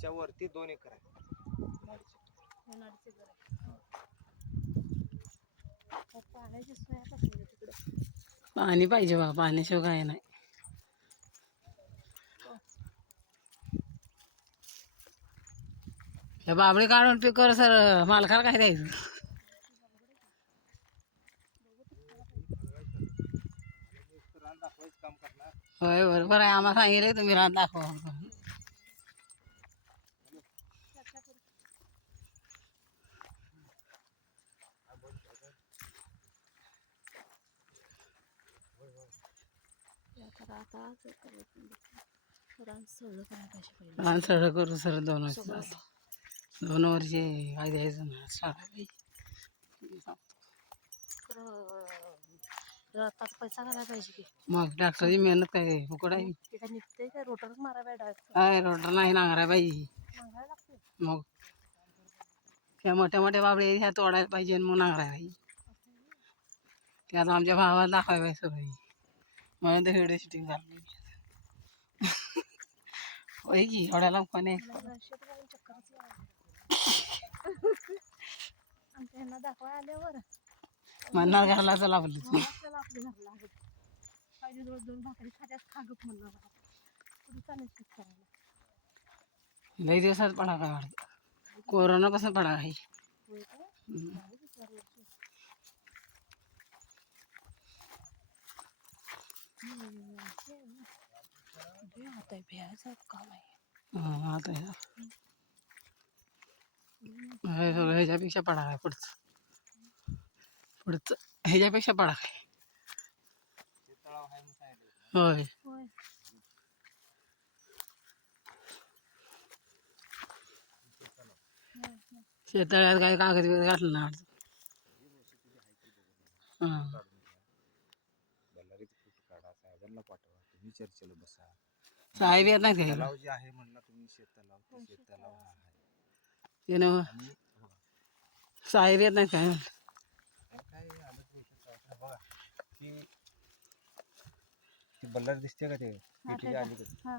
त्याच्या वरती दोन एकर आहे उन्हाळ्याचे घर आहे. पाण्याची सोय आहे तिकडं पाणी पाहिजे बा पाण्याशिवाय काय नाही. हे बाबळे काढून पिक कर सर मालकाला काय द्यायचं? होय बरोबर आहे आम्हाला सांगितलं तुम्ही रान दाखवा ते आता आता असं करायचं नाही. रान सरळ करू सर दोन वर्ष दोन वर्षे काय द्यायचं ना पैसा पाहिजे की मग डॉक्टरची मेहनत काय फुकट आहे काय रोटरच मारायला काय रोटर नाही नांगराय बाई. मग त्या मोठ्या मोठ्या बाबळे ह्या तोडायला पाहिजे आणि मग नांगराय पाहिजे. ते आमच्या भावाला दाखवाय पाहिजे सगळी. म्हणून तर व्हिडिओ शूटिंग झाली. होय की कोणी. आमच्या ह्यांना दाखवाय आल्यावर म्हणणार घरला चला आपलं लई दिवसात पडा काय वाटतं कोरोनापासून पडा आहे होय काय हम्म. झालं की चार वर्ष. हम्म, हे- हे आता भ्यायचं काम आहे आता हे. सगळं ह्याच्यापेक्षा पडा काय पुढचं? पुढचं. ह्याच्यापेक्षा पडा काय? आहे होय. होय शेतळ्यात काय कागद बिगद घातलं ना? हां. चर्चेला बसा. साहेब येत नाही काय तलाव जे आहे म्हणला तुम्ही शेत तलाव ते शेत तलाव. हा आहे. ते नव आणि हो, साहेब येत नाही काय काय आलं ते इथं काय- बघा ती ती बल्लार दिसते का ते? का? अलीकडे. हा.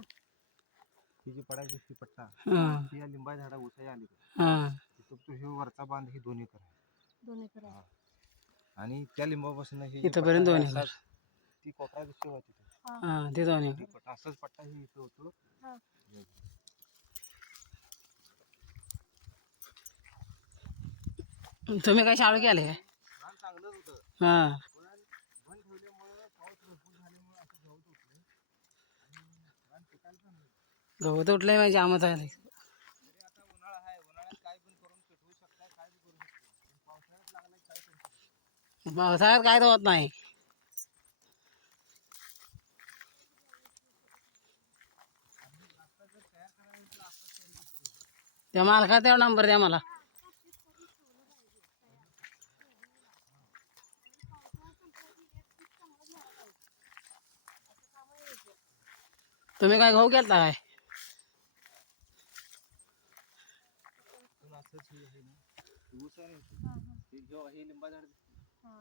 ती जी पडायची दिसते पट्टा हाँ. ती या लिंबा झाडा उसाच्या अलीकडे. हाँ. तिथं तो हे वरचा बाँध हे दोन एकर आहे. दोन आणि त्या लिंबापासून हे जे इथंपर्यंत पट्टा आहे, एकर. असाच ती कोपरा दिसते बघा तिथे. हा ते ती पट्टा असाच पट्टा हे इथं होतो. हा. तुम्ही काय शाळू काय होतं. हां. असं गवत नाही. उठलंय माझी आमच आहे तरी आता उन्हाळा आहे. उन्हाळ्यात काय पण करून पेटवू शकताय काय बी करू शकता पण पावसाळ्यात लागला की काय टेन्शन पावसाळ्यात काय तर होत नाही त्या मालका तेवढा नंबर द्या मला तुम्ही काय गहू केलता काय पण असंच हे आहे ना हे ऊस आहे ना इथे. हे जो हे लिंबा झाड दिसते हा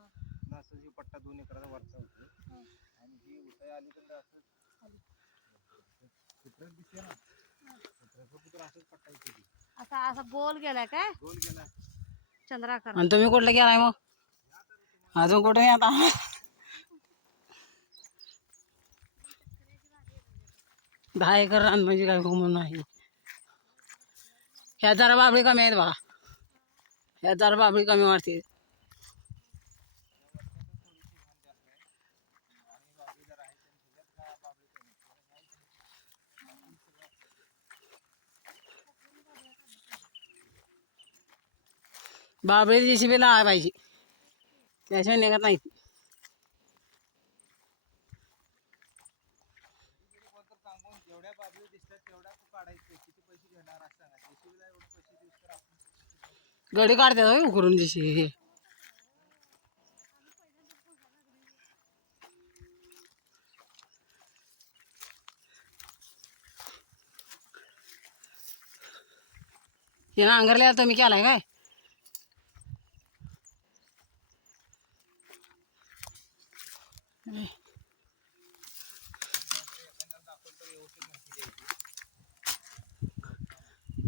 ना असंच हे पट्टा दोन एकराचा वरचा होतो आणि ही उसाया अलीकडं असंच असा असा गोल गेलाय काय? आणि तुम्ही कुठलं गेलाय मग? अजून कुठे आता? दहा एकर रान म्हणजे काय घुमून नाही ह्या जरा बाबळी कमी आहेत बघा. ह्या जरा बाबळी कमी वाटते सांगा जेसीबीला एवढे पैसे देऊस तर आपण गडी काढतात होय उकरून दिशी हे नांगरल्याला तुम्ही केलाय काय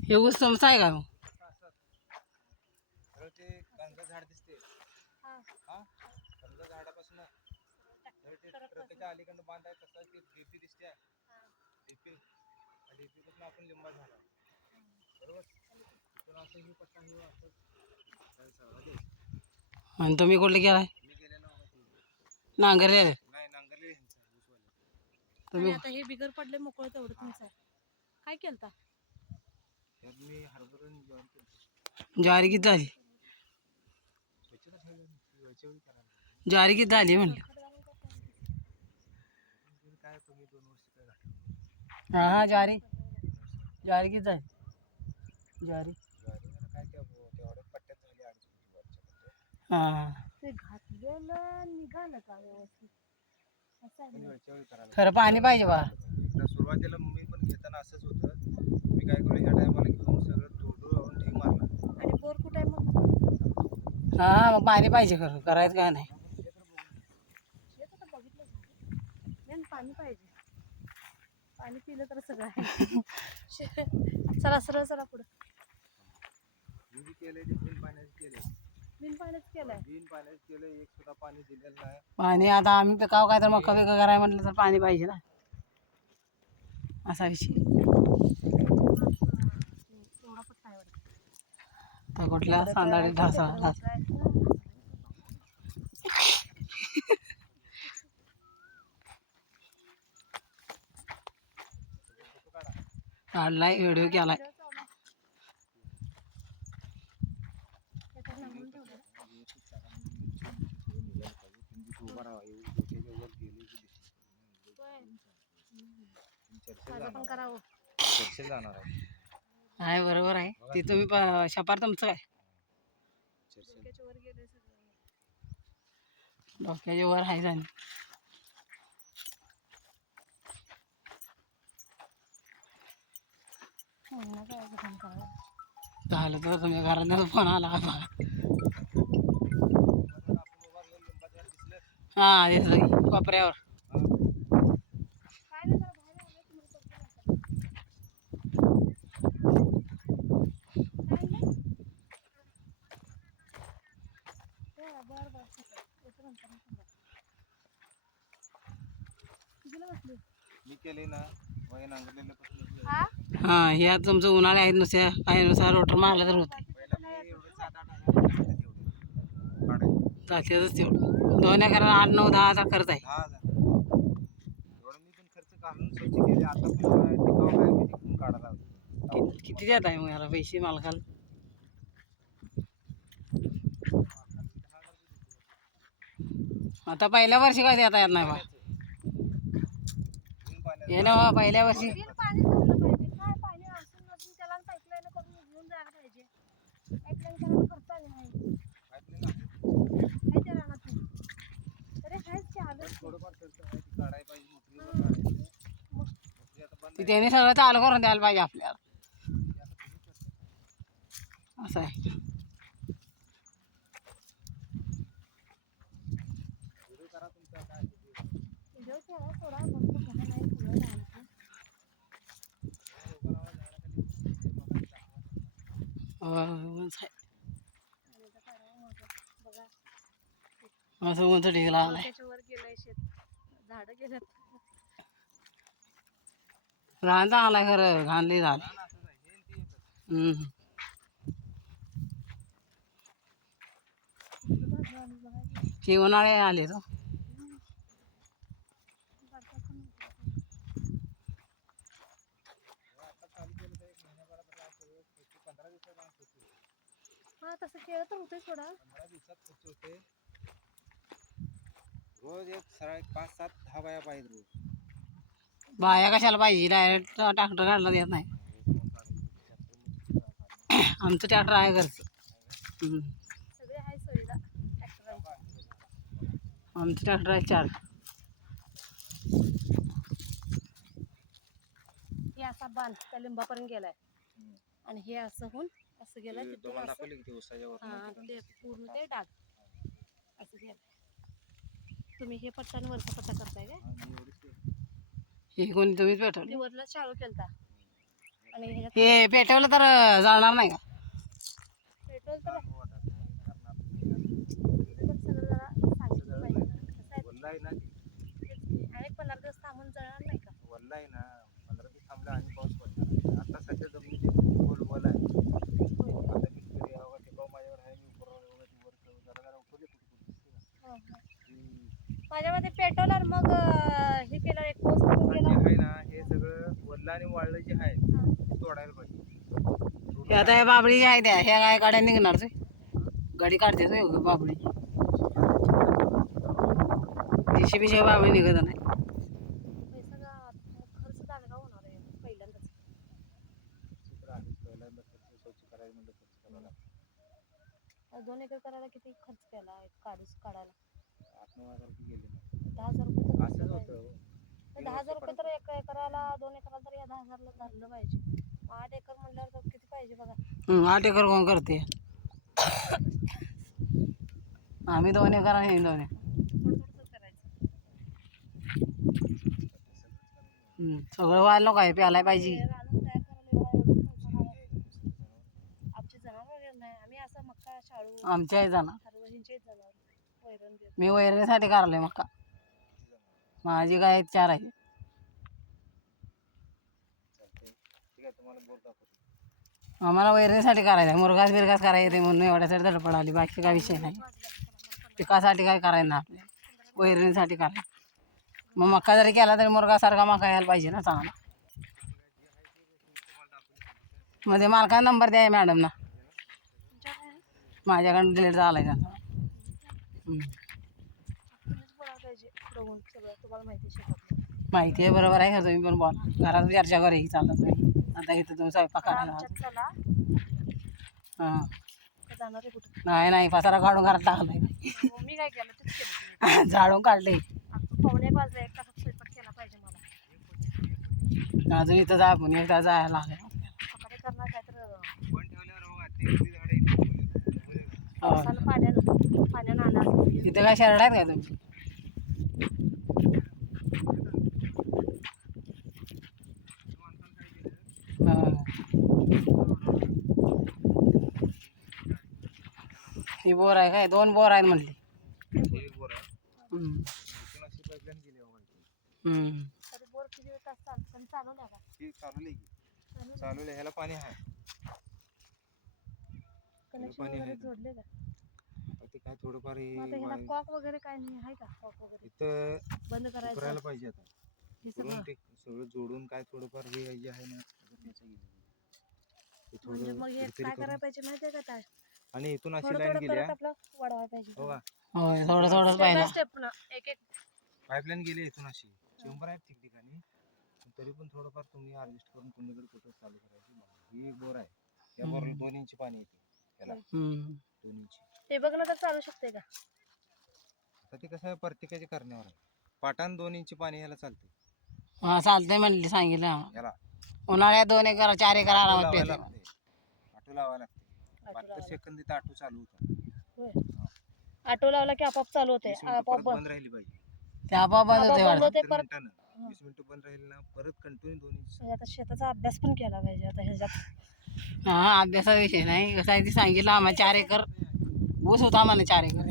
हे ऊस तुमचा आहे का मग असं असं खरं ते कंद झाड दिसते. हा. हा? कंद झाडापासून तर ते ट्रकच्या अलीकडनं बांध आहे तसं ते डीपी दिसते. डीपी डीपी पासून आपण लिंबा झाला बरोबर? तर असं ही पट्टा हे असं काय सगळं ते. आणि तुम्ही कुठले गेलाय? मी गेलेलो आहे नांगरे. तुम्ही आता हे बिगर पडले मोकळं तेवढं काय केलता? ज्वारी किती झाली? ज्वारी किती झाली म्हणलं? हा हा ज्वारी. ज्वारी किती झाली? ज्वारी. ते घातलेलं निघालं का व्यवस्थित? असं आहे पण ना. वेळच्या वेळी करायला खरं पाणी पाहिजे बा. एकदा सुरुवातीला मी पण घेताना असंच होतं. मी काय केलं ह्या टायमाला घेऊन सगळं तोडून लावून ढीग मारला. आणि बोर कुठे आहे मग? हा हा मग पाणी पाहिजे खरं करायचं काय नाही. हे तर बघितलं मेन पाणी पाहिजे. पाणी पिलं तर सगळं आहे. चला सरळ चला पुढं. मी बी केलंय ते बिन पाण्याचं केलंय. बिन पाण्याच केलंय? बिन पाण्याचं केलंय एक सुद्धा पाणी दिलेलं नाही. पाणी आता आम्ही पिकाव काय तर मका बिका करायला म्हटलं तर पाणी पाहिजे ना. असा विषय. तर कुठल्या सांदाडी ढासा ढासा. काढलाय व्हिडिओ केलाय त्याच्यात नांगरून ठेवलं. उभा राहा एवढी डोक्याच्या वर गेली की दिसते. होय. चर्चेत माझं पण जाणार करावं चर्चेत जाणार आहे आहे. बरोबर आहे. ते तुम्ही प- शपार तुमचं काय? डोक्याच्या वर आहे जाणे. झालं तर तुम्ही घरात फोन आला बघा आपण उभारलेलं लिंबाचं झाड दिसलं हा दिसलं की कोपऱ्यावर काय नाही जरा बाहेर आलं की मग करतो हो, नांगरलेलं पासून हा? हा हे आता तुमचं उन्हाळे आहेत नुसत्या काहीनुसार रोटर मारलं तर होते पहिला मी एवढे सात आठ हजार रुपये घेतले तेवढे. काढायचे. जातेच तेवढं. दोन एकराला आठ नऊ दहा हजार खर्च आहे. दहा हजार. एवढं मी पण खर्च काढून स्वच्छ केले. आता पण काय टिकाव काय मी तिकडून काढायला लावतो. कि- किती देत आहे मग याला पैसे मालकाला? आता पहिल्या वर्षी काय देता येत नाही. हे ना बा, पहिल्या वर्षी बिल पाणी भरलं पाहिजे काय पाणी असून नसून त्याला पाईपलाईन करून घेऊन जायला पाहिजे पाईपलाईन करायला खर्च आले नाही pipeline आहे. काय त्या रानात नाही. अरे हायच की आलं थोडंफार खर्च आहे ते काढायला पाहिजे मोटरीवर काढायचं. मोटरी आता बंद ती आहे. त्याने सगळं चालू करून द्यायला पाहिजे आपल्याला ते आता तुम्ही करता. असं आहे व्हिडिओ करा तुमचा काय ते. व्हिडिओ केला थोडा झाला नाही सगळं. हो, आहे. आणि आता करावं माझं बघा असं उंच ढीग लागलाय त्याच्यावर गेलंय शेत झाडं गेल्यात रान चांगलाय खरं घाण लई झालं रान असंच आहे. हे आणि ते एकच. हम्म. कुठं झाडं. ते उन्हाळे आले तो होता. हे चालू केलं तर एक रोज एक सरळ एक पाच सात दहा बाया पाहिजे रोज. बाया कशाला पाहिजे? डायरेक्ट ट्रॅक्टर काढला देत नाही. आमचं ट्रॅक्टर आहे घरचं. हम्म. सगळे आहे सोयीला ट्रॅक्टर आमचं ट्रॅक्टर आहे चार. हे असा बांध त्या लिंबापर्यंत गेलाय. आणि हे असं होऊन असं गेलाय तिथून तुम्हाला असं दाखवले की ते उसाच्या हा वर ते पूर्ण ते डाग. असं गेलं तुम्ही हे पट्टा आणि वरचा पट्टा करताय काय? हे कोणी तुम्हीच भेटवले ते वरला चालू केलता. आणि ह्याच्यात हे पेटवलं तर अं, जळणार नाही का? पेट्रोल तर सगळं जरा सांगितलं पाहिजे. कसं आहे, ना. तेच की. आणि पंधरा दिवस थांबून जळणार नाही का वल्ला आहे ना पंधरा दिवस थांबला आणि पाऊस पडला आता सध्या जमिनीची खोल वल आहे आता मी तिकडे यावं, टिकाव माझ्यावर आहे मी उपरवर वगैरे वर ठेवून जरा जरा उठवले कुठे कुठे दिसते का? हा, हा. ती माझ्या मते पेट्रोलर मग अं, हे केलं एक पोस्ट करून जे गेला आहे ना हे सगळं वल्ल आणि वाळलं जे आहे हा. ते तोडायला पाहिजे हे आता हे बाबळी आहे त्या ह्या काय गाड्या निघणार ते गाडी काढते बाबळी. दिशी बिशी बाबळी निघत नाही. दोन एकर करायला किती खर्च केला एक काढूस काढायला? दहा हजार रुपये दहा हजार रुपये तर एका एकराला दोन एकराला तर या दहा हजारला धरलं पाहिजे. आठ एकर म्हणल्यावर तर किती पाहिजे बघा. हं, आठ एकर कोण करते? आम्ही दोन एकर आणि हे दोन एकर. थोडं करायचं हं, सगळं वाढलं काय? प्यायला पाहिजे. रानात तयार करायला एवढा एवढा पैसा लागायचा. आमचे जनावर वगैरे नाही. आम्ही असं मक्का शाळू आमच्या आहे जाणार हरभरा ह्यांचे जनावर. वैरण बिरण. मी वैरणीसाठी काढलोय मका. माझी गाय चार आहे चालतंय. ठीक आहे तुम्हाला बोर दाखवतो आम्हाला वैरणीसाठी करायचं. मुरगास बिरगास करायचं म्हणून एवढ्यासाठी धडपड आली. बाकी काय विषय नाही. पिकासाठी काय करायचं ना आपल्या वैरणीसाठी करायचं. मग मका जरी केला तरी मुरगासारखा मका यायला पाहिजे ना चांगला. मध्ये मालकाचा नंबर द्या मॅडम ना माझ्याकडून डिलेट डिलीट झाला आहे त्यांचा माहिती आहे बरोबर आहे का तुम्ही? पण बोला. घरात चर्चा करू चालत नाही आता इथं तुम्ही स्वयंपाक करायला चला. हां. का जाणार आहे कुठं? नाही नाही पसारा काढून घरात टाकलाय. मग मी काय केलं तेच केलं. झाडून काढले एक वाजले एक तासात स्वयंपाक केला पाहिजे मला. अजून इथं जा आपण एकदा जायला लागले. सकाळी करणार काय तर. पावसानं पाण्यानं पाण्यानं. इथं काय शर्ट आहेत का तुम्ही हां. ही बोर आहे काय दोन बोर आहेत म्हणली हे एक बोर आहे. हम्म. इथून अशी pipeline गेली बघा इथे. हम्म. तरी बोर किती तास चालतं पण चालवल्या का ती चालवली की चालवली ह्याला पाणी आहे कनेक्शन पाणी वगैरे आहे. जोडले का आता ते काय थोडंफार हे मग आता ह्याला वाय- कॉक वगैरे काय नाही आहे का कॉक वगैरे इथं बंद करायला करायचं पाहिजे आता हे करून सगळं ते सगळं जोडून काय थोडंफार हे जे आहे ना आता त्याचं गेलं. ते म्हणजे थोडं मग हे कुठेतरी काय करून- करायला पाहिजे माहिती आहे का काय आणि इथून अशी लाईन आपलं वाढवायला पाहिजे. हो का? होय थोडं थोडंच पाहिजे स्टेप ना. एक एक पाईपलाईन गेली इथून अशी. चेंबर आहेत ठिकठिकाणी. पण तरी पण थोडंफार तुम्ही ऍडजस्ट करून कुणीकडे कुठं चालू करायची बघा. ही एक बोर आहे. या बोरला हम्म. दोन इंची पाणी येते त्याला हम्म. दोन इंची. ते बघणं तर चालू शकते का? आता ते कसं आहे प्रत्येकाच्या करण्यावर आहे. पाटान दोन इंची पाणी याला चालते हा चालतंय म्हणली सांगितलं. याला. उन्हाळ्यात दोन एकर चार एकर आरामात लावायला पेटे लागते आटू लावायला लागते बहात्तर. सेकंद आटू चालू होता. आटो लावला की आपोआप चालू होते. वीस मिनिटं आपोआप परत बंद बंद राहिली पाहिजे ते आपोआप बंद आपोआप होते बंद वाटतं. होते तर परत मिनिटानं. वीस मिनिटं बंद राहील ना परत कंटिन्यू दोन इंच म्हणजे आता शेताचा अभ्यास पण केला पाहिजे. आता ह्याच्यात हा अभ्यासाचा विषय नाही. कसं आहे ते सांगितलं आम्हाला चार एकर ऊस होता आम्हाला चार एकर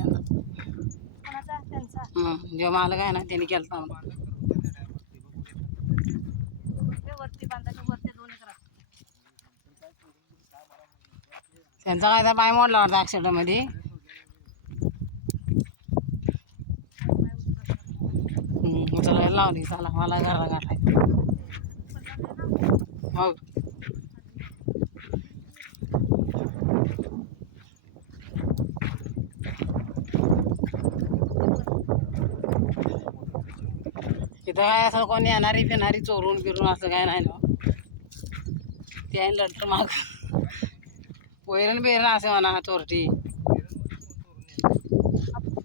कोणाचा? त्यांचा. हं, जो मालक आहे ना त्यांनी केलं आम्हाला. त्या ते बघू देत. ते वरती बांधायच्या वरती दोन एकर त्यांचा काय तर पाय मोडला वाटतं ॲक्सिडेंटमध्ये लावली चला मला घरा गाठायचं मग. इथं काय असं कोणी येणारी फिरणारी चोरून फिरून असं काय नाही ना. ते लटर माग. वैरण बिरण असं म्हणा चोरटी.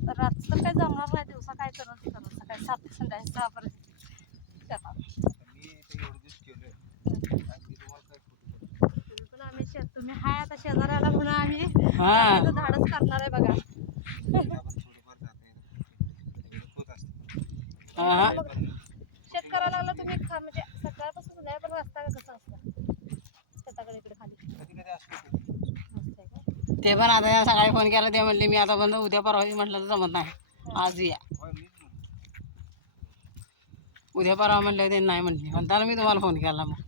रात्र तर काय जमणार नाही दिवसा काय ते सकाळी सात संध्याकाळी पण आम्ही शेत तुम्ही हाय आता शेजाऱ्याला म्हणून आम्ही. हा. करणार आहे बघा. पण पण शेतकऱ्याला तुम्ही खा म्हणजे सकाळपासून संध्याकाळपर्यंत रस्ता का कसा असता? ते पण आता या सकाळी फोन केला ते म्हणले मी आता बंद उद्या परवा म्हटलं तर जमत नाही. आज या. उद्या परवा म्हणले ते नाही म्हणले. म्हणताना मी तुम्हाला फोन केला मग.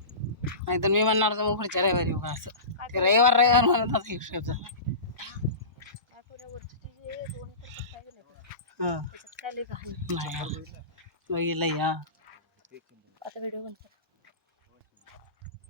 नाही तर मी म्हणणार तर मग पुढच्या रविवारी येऊ का असं. ते रविवार रविवार म्हणत असं हिशोब झाला. हां. नाही. बघितलं या. आता व्हिडिओ